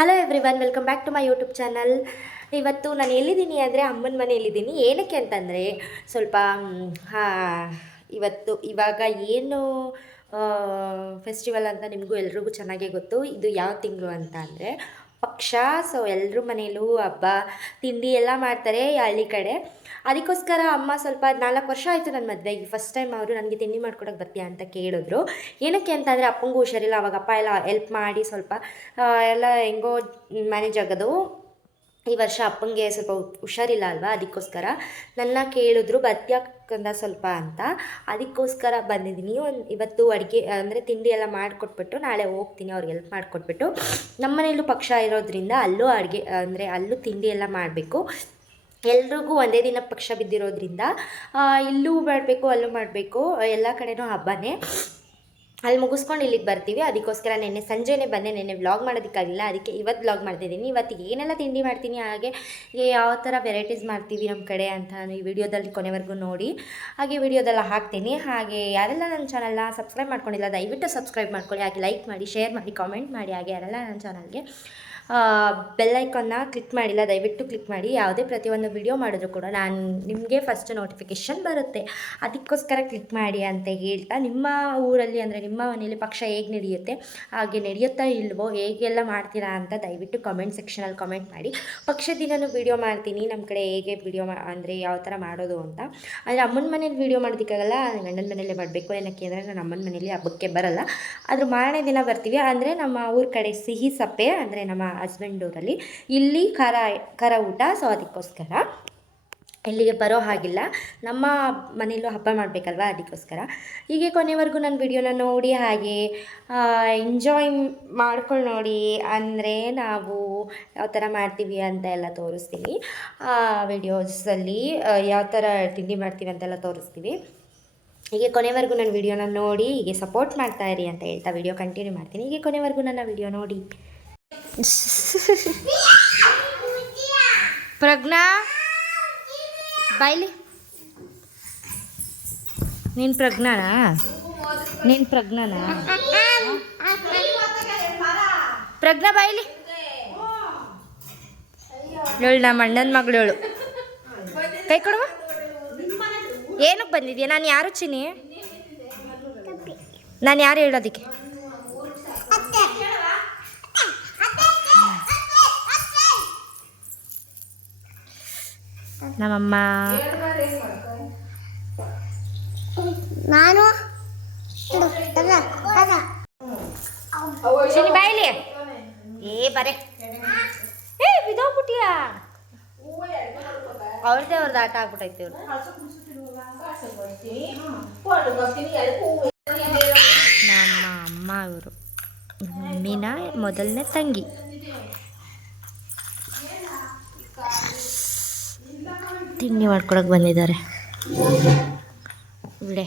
Hello everyone welcome back to my YouTube channel ಇವತ್ತು ನಾನು ಎಲ್ಲಿದ್ದೀನಿ ಅಂದರೆ ಅಮ್ಮನ ಮನೆಯಲ್ಲಿದ್ದೀನಿ. ಏನಕ್ಕೆ ಅಂತಂದರೆ ಸ್ವಲ್ಪ ಇವತ್ತು, ಇವಾಗ ಏನು ಫೆಸ್ಟಿವಲ್ ಅಂತ ನಿಮಗೂ ಎಲ್ರಿಗೂ ಚೆನ್ನಾಗೇ ಗೊತ್ತು. ಇದು ಯಾವ ತಿಂಗಳು ಅಂತ ಅಂದರೆ ಪಕ್ಷ. ಸೊ ಎಲ್ಲರೂ ಮನೆಯಲ್ಲೂ ಹಬ್ಬ, ತಿಂಡಿ ಎಲ್ಲ ಮಾಡ್ತಾರೆ ಹಳ್ಳಿ ಕಡೆ. ಅದಕ್ಕೋಸ್ಕರ ಅಮ್ಮ ಸ್ವಲ್ಪ ನಾಲ್ಕು ವರ್ಷ ಆಯಿತು ನನ್ನ ಮದುವೆಗೆ ಫಸ್ಟ್ ಟೈಮ್ ಅವರು ನನಗೆ ತಿಂಡಿ ಮಾಡ್ಕೊಡೋಕೆ ಬರ್ತೀಯ ಅಂತ ಕೇಳಿದ್ರು. ಏನಕ್ಕೆ ಅಂತಂದರೆ ಅಪ್ಪಂಗೂ ಹುಷಾರಿಲ್ಲ. ಅವಾಗ ಅಪ್ಪ ಎಲ್ಲ ಎಲ್ಪ್ ಮಾಡಿ ಸ್ವಲ್ಪ ಎಲ್ಲ ಹೆಂಗೋ ಮ್ಯಾನೇಜ್ ಆಗೋದು. ಈ ವರ್ಷ ಅಪ್ಪಂಗೆ ಸ್ವಲ್ಪ ಹುಷಾರಿಲ್ಲ ಅಲ್ವಾ ಅದಕ್ಕೋಸ್ಕರ? ನನ್ನ ಕೇಳಿದ್ರು ಬರ್ತ್ಯಾಕಂದ ಸ್ವಲ್ಪ ಅಂತ. ಅದಕ್ಕೋಸ್ಕರ ಬಂದಿದ್ದೀನಿ. ಒಂದು ಇವತ್ತು ಅಡುಗೆ, ಅಂದರೆ ತಿಂಡಿ ಎಲ್ಲ ಮಾಡಿಕೊಟ್ಬಿಟ್ಟು ನಾಳೆ ಹೋಗ್ತೀನಿ, ಅವ್ರಿಗೆ ಹೆಲ್ಪ್ ಮಾಡಿಕೊಟ್ಬಿಟ್ಟು. ನಮ್ಮ ಮನೇಲೂ ಪಕ್ಷ ಇರೋದ್ರಿಂದ ಅಲ್ಲೂ ಅಡುಗೆ, ಅಂದರೆ ಅಲ್ಲೂ ತಿಂಡಿ ಎಲ್ಲ ಮಾಡಬೇಕು. ಎಲ್ರಿಗೂ ಒಂದೇ ದಿನ ಪಕ್ಷ ಬಿದ್ದಿರೋದ್ರಿಂದ ಇಲ್ಲೂ ಮಾಡಬೇಕು, ಅಲ್ಲೂ ಮಾಡಬೇಕು, ಎಲ್ಲ ಕಡೆನೂ ಹಬ್ಬನೇ. ಅಲ್ಲಿ ಮುಗಿಸ್ಕೊಂಡು ಇಲ್ಲಿಗೆ ಬರ್ತೀವಿ. ಅದಕ್ಕೋಸ್ಕರ ನೆನ್ನೆ ಸಂಜೆನೇ ಬಂದೆ. ನೆನ್ನೆ ವ್ಲಾಗ್ ಮಾಡೋದಕ್ಕಾಗಿಲ್ಲ. ಅದಕ್ಕೆ ಇವತ್ತು ವ್ಲಾಗ್ ಮಾಡ್ತಿದ್ದೀನಿ. ಇವತ್ತಿಗೆ ಏನೆಲ್ಲ ತಿಂಡಿ ಮಾಡ್ತೀನಿ? ಹಾಗೆ ಯಾವ ಥರ ವೆರೈಟೀಸ್ ಮಾಡ್ತೀವಿ ನಮ್ಮ ಕಡೆ ಅಂತ ಈ ವಿಡಿಯೋದಲ್ಲಿ ಕೊನೆವರೆಗೂ ನೋಡಿ. ಹಾಗೆ ವಿಡಿಯೋದೆಲ್ಲ ಹಾಕ್ತೀನಿ. ಹಾಗೆ ಯಾರೆಲ್ಲ ನನ್ನ ಚಾನಲ್ನ ಸಬ್ಸ್ಕ್ರೈಬ್ ಮಾಡ್ಕೊಂಡಿಲ್ಲ, ದಯವಿಟ್ಟು ಸಬ್ಸ್ಕ್ರೈಬ್ ಮಾಡ್ಕೊಳ್ಳಿ. ಹಾಗೆ ಲೈಕ್ ಮಾಡಿ ಶೇರ್ ಮಾಡಿ ಕಾಮೆಂಟ್ ಮಾಡಿ. ಹಾಗೆ ಯಾರೆಲ್ಲ ನನ್ನ ಚಾನಲ್ಗೆ ಬೆಲ್ ಐಕಾನ್ನ ಕ್ಲಿಕ್ ಮಾಡಿಲ್ಲ, ದಯವಿಟ್ಟು ಕ್ಲಿಕ್ ಮಾಡಿ. ಯಾವುದೇ ಪ್ರತಿಯೊಂದು ವಿಡಿಯೋ ಮಾಡಿದ್ರು ಕೂಡ ನಾನು ನಿಮಗೆ ಫಸ್ಟ್ ನೋಟಿಫಿಕೇಷನ್ ಬರುತ್ತೆ. ಅದಕ್ಕೋಸ್ಕರ ಕ್ಲಿಕ್ ಮಾಡಿ ಅಂತ ಹೇಳ್ತಾ, ನಿಮ್ಮ ಊರಲ್ಲಿ ಅಂದರೆ ನಿಮ್ಮ ಮನೆಯಲ್ಲಿ ಪಕ್ಷ ಹೇಗೆ ನಡೆಯುತ್ತೆ, ಹಾಗೆ ನಡೆಯುತ್ತಾ ಇಲ್ವೋ, ಹೇಗೆಲ್ಲ ಮಾಡ್ತೀರಾ ಅಂತ ದಯವಿಟ್ಟು ಕಾಮೆಂಟ್ ಸೆಕ್ಷನಲ್ಲಿ ಕಾಮೆಂಟ್ ಮಾಡಿ. ಪಕ್ಷ ದಿನವೂ ವಿಡಿಯೋ ಮಾಡ್ತೀನಿ ನಮ್ಮ ಕಡೆ ಹೇಗೆ ವಿಡಿಯೋ ಮಾ, ಅಂದರೆ ಯಾವ ಥರ ಮಾಡೋದು ಅಂತ. ಅಂದರೆ ಅಮ್ಮನ ಮನೇಲಿ ವಿಡಿಯೋ ಮಾಡೋದಕ್ಕಾಗಲ್ಲ, ಗಂಡನ ಮನೇಲೇ ಮಾಡಬೇಕು. ಏನಕ್ಕೆ ಅಂದರೆ ನಾನು ಅಮ್ಮನ ಮನೇಲಿ ಹಬ್ಬಕ್ಕೆ ಬರಲ್ಲ. ಆದರೂ ಮಾರನೇ ದಿನ ಬರ್ತೀವಿ. ಅಂದರೆ ನಮ್ಮ ಊರ ಕಡೆ ಸಿಹಿ ಸಪ್ಪೆ, ಅಂದರೆ ನಮ್ಮ ಹಸ್ಬೆಂಡ್ ಊರಲ್ಲಿ ಇಲ್ಲಿ ಖಾರ ಖಾರ ಊಟ ಸೊ ಅದಕ್ಕೋಸ್ಕರ ಇಲ್ಲಿಗೆ ಬರೋ ಹಾಗಿಲ್ಲ. ನಮ್ಮ ಮನೆಯಲ್ಲೂ ಹಬ್ಬ ಮಾಡಬೇಕಲ್ವಾ ಅದಕ್ಕೋಸ್ಕರ ಹೀಗೆ ಕೊನೆವರೆಗೂ ನನ್ನ ವಿಡಿಯೋನ ನೋಡಿ, ಹಾಗೆ ಎಂಜಾಯ್ ಮಾಡ್ಕೊಂಡು ನೋಡಿ ಅಂದರೆ ನಾವು ಯಾವ ಥರ ಮಾಡ್ತೀವಿ ಅಂತ ಎಲ್ಲ ತೋರಿಸ್ತೀನಿ. ವಿಡಿಯೋಸಲ್ಲಿ ಯಾವ ಥರ ತಿಂಡಿ ಮಾಡ್ತೀವಿ ಅಂತೆಲ್ಲ ತೋರಿಸ್ತೀವಿ. ಹೀಗೆ ಕೊನೆವರೆಗೂ ನನ್ನ ವಿಡಿಯೋನ ನೋಡಿ, ಹೀಗೆ ಸಪೋರ್ಟ್ ಮಾಡ್ತಾ ಇರಿ ಅಂತ ಹೇಳ್ತಾ ವಿಡಿಯೋ ಕಂಟಿನ್ಯೂ ಮಾಡ್ತೀನಿ. ಹೀಗೆ ಕೊನೆವರೆಗೂ ನನ್ನ ವಿಡಿಯೋ ನೋಡಿ. ಪ್ರಜ್ಞಾ, ಬಾಯ್ಲಿ. ನೀನು ಪ್ರಜ್ಞಾನಾ? ನೀನು ಪ್ರಜ್ಞಾನಾ? ಪ್ರಜ್ಞಾ, ಬಾಯ್ಲಿ. ಹೇಳು ನಮ್ಮ ಅಣ್ಣನ ಮಗಳು ಹೇಳು ಕೈ ಕೊಡುವ? ಏನಕ್ಕೆ ಬಂದಿದ್ಯಾ? ನಾನು ಯಾರು ಚಿನಿ ನಾನು ಯಾರು ಹೇಳೋದಕ್ಕೆ? ನಮ್ಮಮ್ಮ. ನಾನು ಶನಿ ಬಾಯಿಲಿ ಏ ಬರೇ. ಏ ಬಿದೋಗ್ಬಿಟ್ಟಿಯ ಅವ್ರದ್ದೇ ಅವ್ರದ್ದು ಆಟ ಆಗ್ಬಿಟ್ಟೈತೆ ಇವ್ರು ನಮ್ಮ ಅಮ್ಮ ಇವರು. ಮಮ್ಮಿನ ಮೊದಲನೇ ತಂಗಿ. ತಿಂಡಿ ಮಾಡ್ಕೊಳಕ್ಕೆ ಬಂದಿದ್ದಾರೆ. ಬಿಡೆ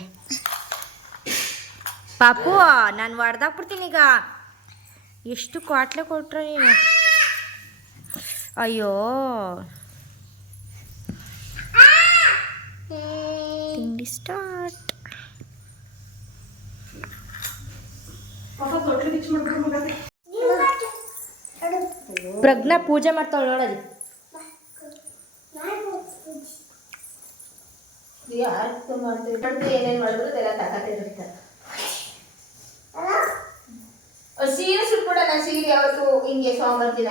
ಪಾಪು, ನಾನು ಹೊಡ್ದಾಕ್ಬಿಡ್ತೀನಿ ಈಗ. ಎಷ್ಟು ಕ್ವಾಟ್ಲೆ ಕೊಟ್ರೆ ನೀನು? ಅಯ್ಯೋ. ತಿಂಡಿ ಸ್ಟಾರ್ಟ್. ಪ್ರಜ್ಞಾ ಪೂಜೆ ಮಾಡ್ತಾಳೆ ಯಾರು ಮಾಡ್ತೀವಿ ಕಡಿಮೆ ಏನೇನು ಮಾಡಿದ್ರು ಅದೆಲ್ಲ ತಾಕತ್ತಿರುತ್ತೆ ಸೀರೆ ಸುಟ್ಬಿಡ ನಾನು ಸೀರೆ ಯಾವತ್ತು ಹಿಂಗೆ ಸೋಮವಾರ ದಿನ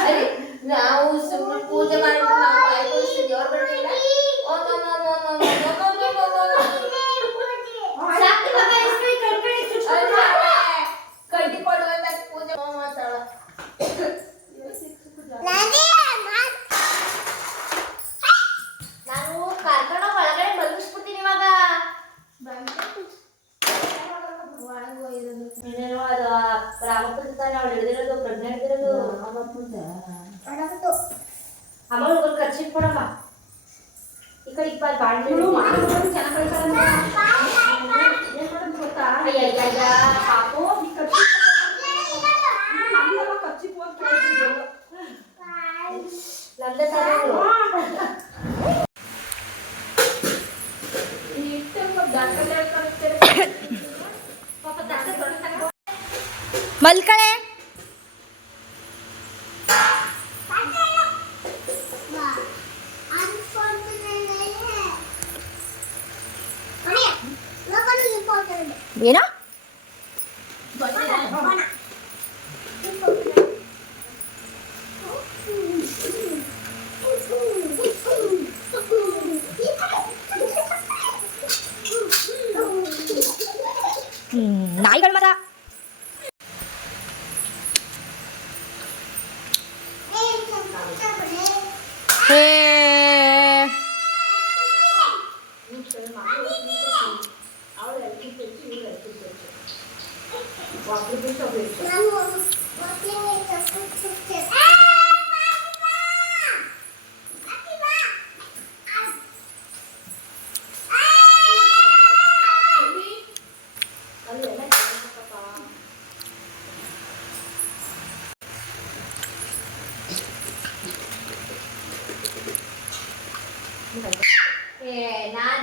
ಅದೇ ನಾವು ಸುಮ್ಮನೆ ಪೂಜೆ ಮಾಡಿಬಿಟ್ಟು ನಾವು ಕಾಯ್ಕೊಳಿಸ್ತೀವಿ ದೇವ್ರ ಬರ್ತಿಲ್ಲ ಸಾಕು ಬಾಬಾ ಎಷ್ಟು ಕರ್ಕೊಂಡು ನಾಯಿಗಳ ಮರ ಹೇ ಏ ನಾನ್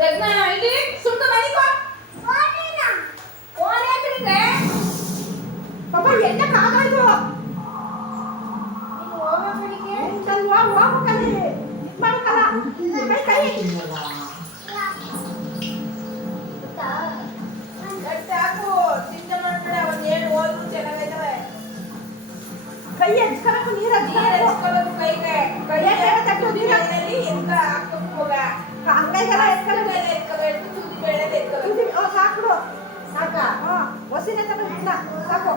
ರತ್ನ ಇಲ್ಲಿ ಸುಮ್ಕ ಮನಿಕೋ ಫೋನ್ ಯಾಕ್ರಿದ್ರೆ ಪಾಪ ಎಲ್ಲ ಕಾಗಾಯ್ತು ನೀನು ಹೋಗ್ಬೇಕಡಿಗೆ ಚಲ್ ಹೋಗ್ ಹೋಗ್ಬೇಕಲ್ಲಿ ಇದ್ ಮಾಡ್ಕಲ್ಲ ಕೈ ಕೈ ಗಟ್ಟಿ ಹಾಕು ಚಿಂತೆ ಮಾಡ್ಬೇಡ ಒಂದ್ ಏಳು ಹೋದ್ರು ಚೆನ್ನಾಗೈತವೆ ಕೈ ಎಚ್ಕೊಳಕು ನೀರ ನೀರ್ ಹಚ್ಕೊಳ್ಳೋದು ಕೈಗೆ ಕೈ ಕೈಯಾಗ ತಟ್ಟು ನೀರ ಹಂಗೈತಲ್ಲ ಎತ್ಕೊಳ ಮೇಲೆ ಎತ್ಕೋಬೇಕು ತುದಿ ಬೇಳೆ ಎತ್ಕೋಬೇಕು ಸಾಕು ಸಾಕಾ? ಹಾ ಹೊಸಿನ ತಗೊಂಡಿಲ್ಲ ಸಾಕು.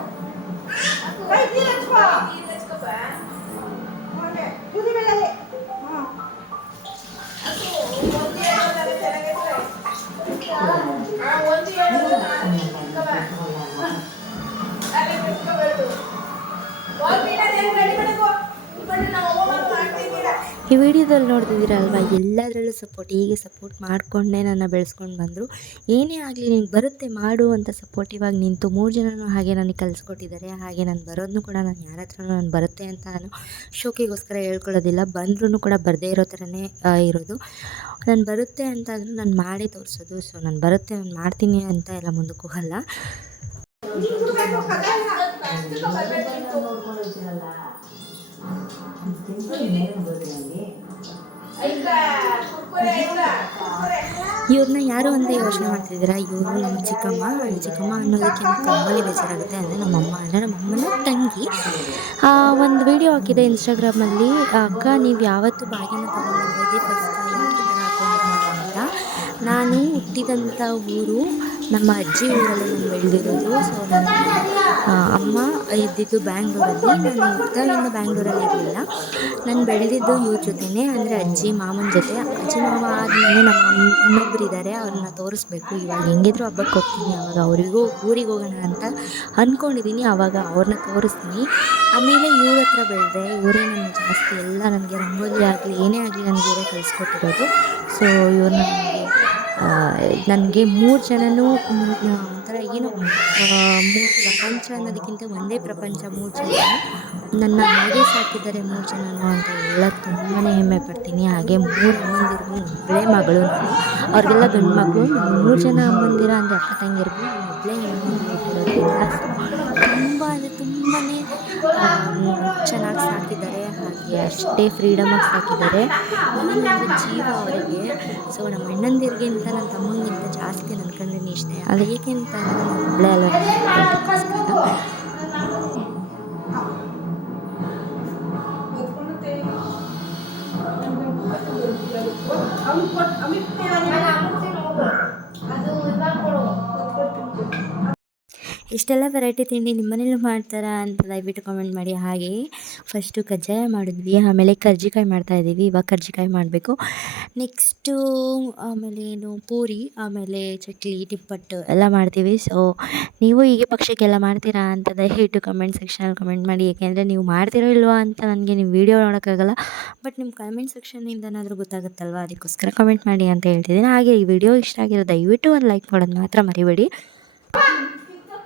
ವಿಡಿಯೋದಲ್ಲಿ ನೋಡ್ತಿದ್ದೀರಲ್ವ, ಎಲ್ಲದರಲ್ಲೂ ಸಪೋರ್ಟ್ ಹೀಗೆ ಸಪೋರ್ಟ್ ಮಾಡಿಕೊಂಡೇ ನನ್ನ ಬೆಳೆಸ್ಕೊಂಡು ಬಂದರು. ಏನೇ ಆಗಲಿ ನಿನಗೆ ಬರುತ್ತೆ, ಮಾಡು ಅಂತ ಸಪೋರ್ಟಿವಾಗಿ ನಿಂತು ಮೂರು ಜನನೂ ಹಾಗೆ ನನಗೆ ಕಲಿಸ್ಕೊಟ್ಟಿದ್ದಾರೆ, ಹಾಗೆ ನಾನು ಬರೋದನ್ನು ಕೂಡ ನಾನು ಯಾರ ಹತ್ರನೂ ನಾನು ಬರುತ್ತೆ ಅಂತ ನಾನು ಶೋಕಿಗೋಸ್ಕರ ಹೇಳ್ಕೊಳ್ಳೋದಿಲ್ಲ. ಬಂದ್ರೂ ಕೂಡ ಬರದೇ ಇರೋ ಥರನೇ ಇರೋದು. ನಾನು ಬರುತ್ತೆ ಅಂತ ಅಂದರೂ ನಾನು ಮಾಡಿ ತೋರಿಸೋದು, ಸೊ ನಾನು ಬರುತ್ತೆ, ನಾನು ಮಾಡ್ತೀನಿ ಅಂತ ಎಲ್ಲ ಮುಂದಕ್ಕೂ ಬರ್ಬೇಕಿತ್ತು ನೋಡ್ಕೊಂಡು ಇವ್ರನ್ನ ಯಾರು ಅಂತ ಯೋಚನೆ ಮಾಡ್ತಿದ್ದೀರಾ? ಇವರು ನಮ್ಮ ಚಿಕ್ಕಮ್ಮ. ನಮ್ಮ ಚಿಕ್ಕಮ್ಮ ಅನ್ನೋದಕ್ಕೆ ನಮ್ಮ ಬೇಜಾರಾಗುತ್ತೆ ಅಂದರೆ ನಮ್ಮಮ್ಮ ಅಂದರೆ ನಮ್ಮ ಅಮ್ಮನ ತಂಗಿ. ಒಂದು ವಿಡಿಯೋ ಹಾಕಿದೆ ಇನ್ಸ್ಟಾಗ್ರಾಮಲ್ಲಿ ಅಕ್ಕ, ನೀವು ಯಾವತ್ತೂ ಬಾಗಿನ ತಗೊಂಡು ಫಸ್ಟ್ ನಾನು ಹುಟ್ಟಿದಂಥ ಊರು ನಮ್ಮ ಅಜ್ಜಿ ಊರಲ್ಲಿ ನಾನು ಬೆಳೆದಿರೋದು. ಸೊ ನನ್ನ ಅಮ್ಮ ಇದ್ದಿದ್ದು ಬ್ಯಾಂಗ್ಳೂರಲ್ಲಿ. ನಾನು ಹುಟ್ಟಿದಾಗಿಂದ ಬ್ಯಾಂಗ್ಳೂರಲ್ಲಿ ಇರಲಿಲ್ಲ. ನಾನು ಬೆಳೆದಿದ್ದು ಇವ್ರ ಜೊತೆನೇ. ಅಂದರೆ ಅಜ್ಜಿ, ಮಾಮನ ಜೊತೆ. ಅಜ್ಜಿ, ಮಾಮ ಆದಮೇಲೆ ನಮ್ಮ ಅಮ್ಮ, ಇನ್ನೊಬ್ರು ಇದ್ದಾರೆ ಅವ್ರನ್ನ ತೋರಿಸ್ಬೇಕು. ಇವಾಗ ಹೆಂಗಿದ್ರು ಹಬ್ಬಕ್ಕೆ ಹೋಗ್ತೀನಿ. ಅವಾಗ ಅವರಿಗೂ ಊರಿಗೆ ಹೋಗೋಣ ಅಂತ ಅಂದ್ಕೊಂಡಿದ್ದೀನಿ ಆವಾಗ ಅವ್ರನ್ನ ತೋರಿಸ್ತೀನಿ. ಆಮೇಲೆ ಇವ್ರ ಹತ್ರ ಬೆಳೆದೆ ಇವರೇ ನನಗೆ ಜಾಸ್ತಿ. ಎಲ್ಲ ನನಗೆ ರಂಗೋಲಿ ಆಗಲಿ, ಏನೇ ಆಗಲಿ ನನಗೆ ಇವರೇ ಕಳಿಸ್ಕೊಟ್ಟಿರೋದು. ಸೊ ಇವ್ರನ್ನ ನನಗೆ ಮೂರು ಜನನೂ ಒಂಥರ ಏನೋ ಮೂರು ಪ್ರಪಂಚ ಅನ್ನೋದಕ್ಕಿಂತ ಒಂದೇ ಪ್ರಪಂಚ ಮೂರು ಜನ. ನನ್ನ ಹಾಗೆ ಸಾಕಿದ್ದಾರೆ ಮೂರು ಜನನು ಅಂತ ಎಲ್ಲ ತುಂಬಾ ಹೆಮ್ಮೆ ಪಡ್ತೀನಿ. ಹಾಗೆ ಮೂರು ಅಮ್ಮಂದಿರಿಗೂ ಒಬ್ಬಳೇ ಮಗಳು ನಾನು. ಅವ್ರಿಗೆಲ್ಲ ಗಂಡು ಮಕ್ಕಳು ಮೂರು ಜನ ಅಮ್ಮಂದಿರ ಅಂದರೆ ಅಕ್ಕ ತಂಗಿರ್ಗೂ ನಾನು ತುಂಬ ಅಂದರೆ ತುಂಬಾ ಚೆನ್ನಾಗಿ ಸಾಕಿದ್ದಾರೆ ಹಾಗೆ ಅಷ್ಟೇ ಫ್ರೀಡಮಾಗಿ ಸಾಕಿದ್ದಾರೆ ನಾನು ಅಂದರೆ ಜೀವ ಅವರಿಗೆ ಸೊ ನಮ್ಮ ಅಣ್ಣಂದಿರಿಗಿಂತ ನನ್ನ ತಮ್ಮನಿಗಿಂತ ಜಾಸ್ತಿ ನನ್ನ ಕಣ್ಣಿನ ಇಷ್ಟ ಅದು ಏಕೆ ಅಂತ ಅಂದರೆ ಒಬ್ಬಳೇ ಇಷ್ಟೆಲ್ಲ ವೆರೈಟಿ ತಿಂಡಿ ನಿಮ್ಮನೇಲೂ ಮಾಡ್ತಾರಾ ಅಂತ ದಯವಿಟ್ಟು ಕಮೆಂಟ್ ಮಾಡಿ. ಹಾಗೆ ಫಸ್ಟು ಕಜ್ಜಾಯ ಮಾಡಿದ್ವಿ, ಆಮೇಲೆ ಕರ್ಜಿಕಾಯಿ ಮಾಡ್ತಾಯಿದ್ದೀವಿ ಇವಾಗ ಕರ್ಜಿಕಾಯಿ ಮಾಡಬೇಕು. ನೆಕ್ಸ್ಟು ಆಮೇಲೆ ಏನು ಪೂರಿ, ಆಮೇಲೆ ಚಕ್ಲಿ ಟಿಪ್ಪಟ್ಟು ಎಲ್ಲ ಮಾಡ್ತೀವಿ. ಸೊ ನೀವು ಹೀಗೆ ಪಕ್ಷಕ್ಕೆಲ್ಲ ಮಾಡ್ತೀರಾ ಅಂತ ದಯವಿಟ್ಟು ಕಮೆಂಟ್ ಸೆಕ್ಷನಲ್ಲಿ ಕಮೆಂಟ್ ಮಾಡಿ. ಏಕೆಂದರೆ ನೀವು ಮಾಡ್ತಿರೋ ಇಲ್ವಾ ಅಂತ ನನಗೆ ನೀವು ವೀಡಿಯೋ ನೋಡೋಕ್ಕಾಗಲ್ಲ. ಬಟ್ ನಿಮ್ಮ ಕಮೆಂಟ್ ಸೆಕ್ಷನಿಂದನಾದರೂ ಗೊತ್ತಾಗುತ್ತಲ್ವ? ಅದಕ್ಕೋಸ್ಕರ ಕಮೆಂಟ್ ಮಾಡಿ ಅಂತ ಹೇಳ್ತಿದ್ದೀನಿ. ಹಾಗೆ ಈ ವಿಡಿಯೋ ಇಷ್ಟ ಆಗಿರೋ ದಯವಿಟ್ಟು ಒಂದು ಲೈಕ್ ಮಾಡೋದು ಮಾತ್ರ ಮರಿಬೇಡಿ.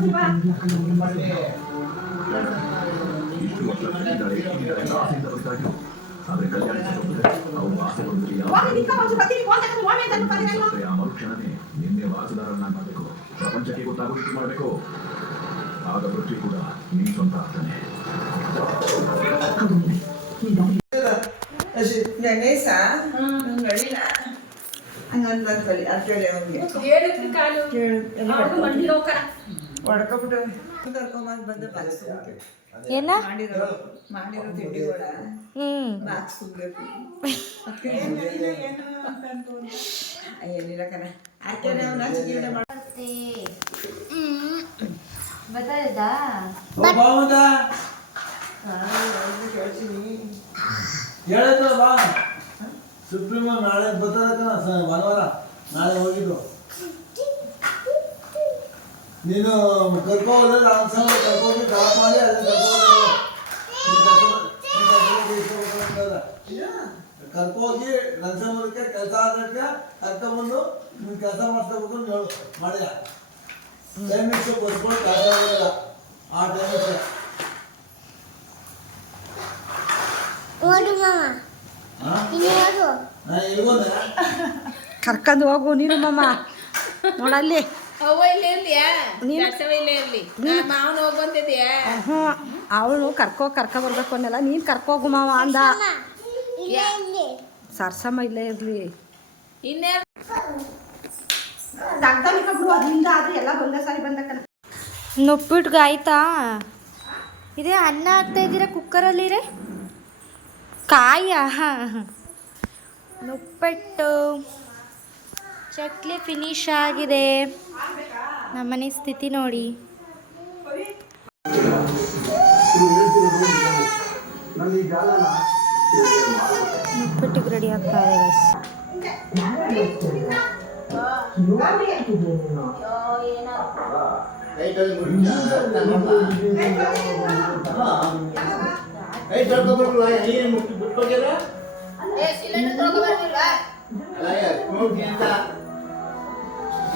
ಹೋಗಿ ನಿಂತ್ಕೊ ಮುಂಚೆ ಬರ್ತೀನಿ ಫೋನ್ ತಗೊಂಡು ಓಮೆ ಅಂತ ಬರ್ತೀನಿ ಮತ್ತೆ ಆ ಮರುಕ್ಷಣನೇ ನಿನ್ನೆ ವಾರಸುದಾರನ್ನ ಮಾಡಬೇಕು ಪ್ರಪಂಚಕ್ಕೆ ಗೊತ್ತಾಗೋ ಮಾಡಬೇಕು ಆಗ ಪೃಥ್ವಿ ಕೂಡ ನಿನ್ ಸ್ವಂತ ಆಗ್ತಾನೆ ಗಣೇಶ ಅವ್ರಿಗೆ ಹಂಗಂತ ಕಲಿ ಅದು ಕೇಳಿ ಏನ? ಮಾಡಿರೋ ಮಾಡಿರೋ ತಿಂಡಿಗಳ ಹ್ಞೂ ಬಾಕ್ಸ್ ತುಂಬಬೇಕು ಏನಿಲ್ಲ ಕಣ. ಆಯ್ತಾರೆ ಅವ್ನ ಚಿಕ್ಕಿ ಮಾಡಿ ಗೊತ್ತಾಯ್ತಾ ಹೇಳಿದ್ರು ಬಾ ಸುಪ್ರೀಂ ನಾಳೆ ಬರ್ತಾರ ಭಾನುವಾರ. ನಾಳೆ ಹೋಗಿದ್ದು. ನೀನು ಕರ್ಕೊ ಹೋದ್ರೆ ನಾನು ಸಲ ಕರ್ಕೊಂಡು ಡ್ರಾಪ್ ಮಾಡಿ ಅಲ್ಲಿ ಕರ್ಕೋಗಿ ರಂಗಸಮುಖಕ್ಕೆ ಕೆಲಸ ಆದಕ್ಕೆ ಕರ್ಕೊಂಬಂದು ನೀನು ಕೆಲಸ ಮಾಡ್ಸ್ಕೋಬೇಕು ಹೇಳು. ಮಾಡಿದ ಟೈಮಿಂಗ್ಸ್ ಬರ್ಕೊಂಡು ಕೆಲಸ ಆಗಿಲ್ಲ ಆ ಟೈಮಿಂಗ್ಸ್ ಕರ್ಕೊಂಡು ಹೋಗು ನೀನು ಮಮ್ಮ ನೋಡಲ್ಲಿ. ಅವಳು ಕರ್ಕೋ ಕರ್ಕ ಬರ್ಬೇಕು ಅನ್ನಲ್ಲ. ನೀನು ಕರ್ಕೋ ಮಾವ ಅಂದ. ಸರ್ಸಮ್ಮ ಇಲ್ಲೇ ಇರಲಿ. ಇನ್ನೇ ನುಪ್ಪಿಟ್ಗೆ ಆಯ್ತಾ? ಇದೇ ಅನ್ನ ಹಾಕ್ತಾ ಇದ್ದೀರಾ ಕುಕ್ಕರಲ್ಲಿರೆ ಕಾಯ ನುಪ್ಪಟ್ಟು. ಚಕ್ಲಿ ಫಿನಿಶ್ ಆಗಿದೆ. ನಮ್ಮನೆ ಸ್ಥಿತಿ ನೋಡಿ. ನುಪ್ಪಟ್ಟಿಗೆ ರೆಡಿ ಆಗ್ತಾ ಇದೆ ಬಿಟ್ಟು ಏ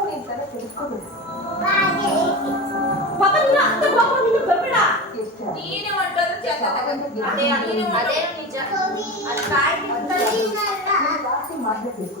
ನೀನ್ ತಲೆ ಕೆಡಿಸ್ಕೋಬೇಡ ಎಷ್ಟ ನೀನೇ ಹೊಂಟೋದ್ರೆ ಚಂದ ತಗೊಂಡು. ಅದೇ ನೀನು ಅದೇನು ನಿಜ ಅದು ಕಾಯ್ದು ಜಾಸ್ತಿ ಮಾಡ್ಲೇಬೇಕು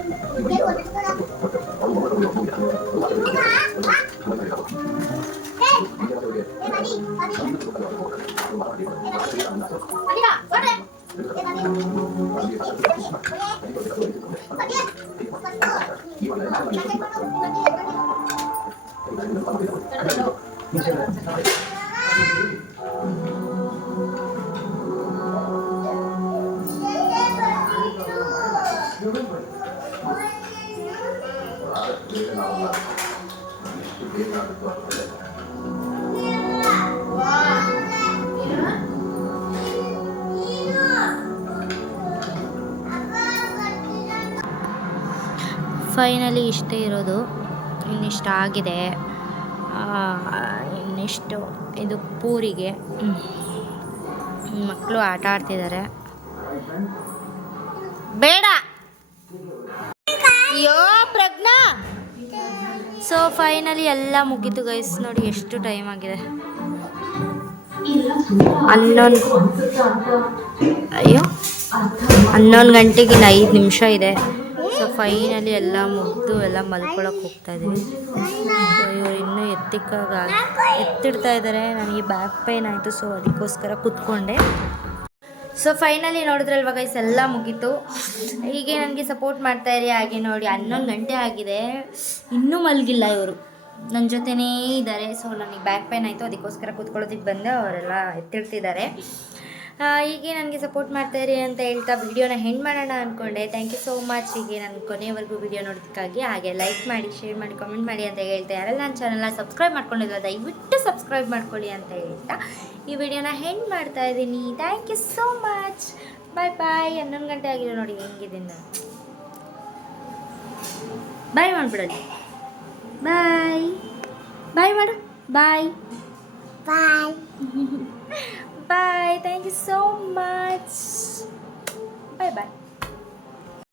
ಫೈನಲಿ ಇಷ್ಟೇ ಇರೋದು. ಇನ್ನಿಷ್ಟು ಆಗಿದೆ. ಇನ್ನಿಷ್ಟು ಇದು ಪೂರಿಗೆ. ಮಕ್ಕಳು ಆಟ ಆಡ್ತಿದ್ದಾರೆ. ಬೇಡ! ಅಯ್ಯೋ ಪ್ರಜ್ಞಾ! ಸೊ ಫೈನಲಿ ಎಲ್ಲ ಮುಗೀತು ಗೈಸ್ ನೋಡಿ ಎಷ್ಟು ಟೈಮ್ ಆಗಿದೆ. ಹನ್ನೊಂದು ಅಯ್ಯೋ, ಹನ್ನೊಂದು ಗಂಟೆಗೆ ಇನ್ನು ಐದು ನಿಮಿಷ ಇದೆ. ಫೈನಲಿ ಎಲ್ಲ ಮುಗಿದು ಎಲ್ಲ ಮಲ್ಕೊಳಕ್ಕೆ ಹೋಗ್ತಾ ಇದ್ದೀವಿ ಸೊ ಇವರು ಇನ್ನೂ ಎತ್ತಿಕ್ಕಾಗ ಎತ್ತಿಡ್ತಾ ಇದ್ದಾರೆ ನನಗೆ ಬ್ಯಾಕ್ ಪೈನ್ ಆಯಿತು ಸೊ ಅದಕ್ಕೋಸ್ಕರ ಕೂತ್ಕೊಂಡೆ. ಸೊ ಫೈನಲಿ ನೋಡಿದ್ರಲ್ವ ಗೈಸ್ ಎಲ್ಲ ಮುಗೀತು. ಹೀಗೆ ನನಗೆ ಸಪೋರ್ಟ್ ಮಾಡ್ತಾ ಇರಿ, ಹಾಗೆ ನೋಡಿ, ಹನ್ನೊಂದು ಗಂಟೆ ಆಗಿದೆ. ಇನ್ನೂ ಮಲಗಿಲ್ಲ ಇವರು. ನನ್ನ ಜೊತೆನೇ ಇದ್ದಾರೆ ಸೊ ನನಗೆ ಬ್ಯಾಕ್ ಪೈನ್ ಆಯಿತು, ಅದಕ್ಕೋಸ್ಕರ ಕೂತ್ಕೊಳ್ಳೋದಕ್ಕೆ ಬಂದೆ, ಅವರೆಲ್ಲ ಎತ್ತಿಡ್ತಿದ್ದಾರೆ. ಹೀಗೆ ನನಗೆ ಸಪೋರ್ಟ್ ಮಾಡ್ತಾ ಇರಿ ಅಂತ ಹೇಳ್ತಾ ವಿಡಿಯೋನ ಹೆಣ್ಣು ಮಾಡೋಣ ಅಂದ್ಕೊಂಡೆ ಥ್ಯಾಂಕ್ ಯು ಸೋ ಮಚ್ ಹೀಗೆ ನನ್ನ ಕೊನೆಯವರೆಗೂ ವಿಡಿಯೋ ನೋಡೋದಕ್ಕಾಗಿ ಹಾಗೆ ಲೈಕ್ ಮಾಡಿ ಶೇರ್ ಮಾಡಿ ಕಮೆಂಟ್ ಮಾಡಿ ಅಂತ ಹೇಳ್ತಾ ಯಾರೆಲ್ಲ ನನ್ನ ಚಾನಲ್ನ ಸಬ್ಸ್ಕ್ರೈಬ್ ಮಾಡ್ಕೊಂಡಿಲ್ಲ ದಯವಿಟ್ಟು ಸಬ್ಸ್ಕ್ರೈಬ್ ಮಾಡ್ಕೊಳ್ಳಿ ಅಂತ ಹೇಳ್ತಾ ಈ ವಿಡಿಯೋನ ಹೆಣ್ಣು ಮಾಡ್ತಾ ಇದ್ದೀನಿ. Thank you so much bye bye ಹನ್ನೊಂದು ಗಂಟೆ ಆಗಿದೆ ನೋಡಿ ಹೆಂಗಿದ್ದೀನಿ ನಾನು ಬಾಯ್ ಮಾಡ್ಬಿಡೋದು ಬಾಯ್ ಬಾಯ್ ಮಾಡು. Bye bye bye thank you so much bye bye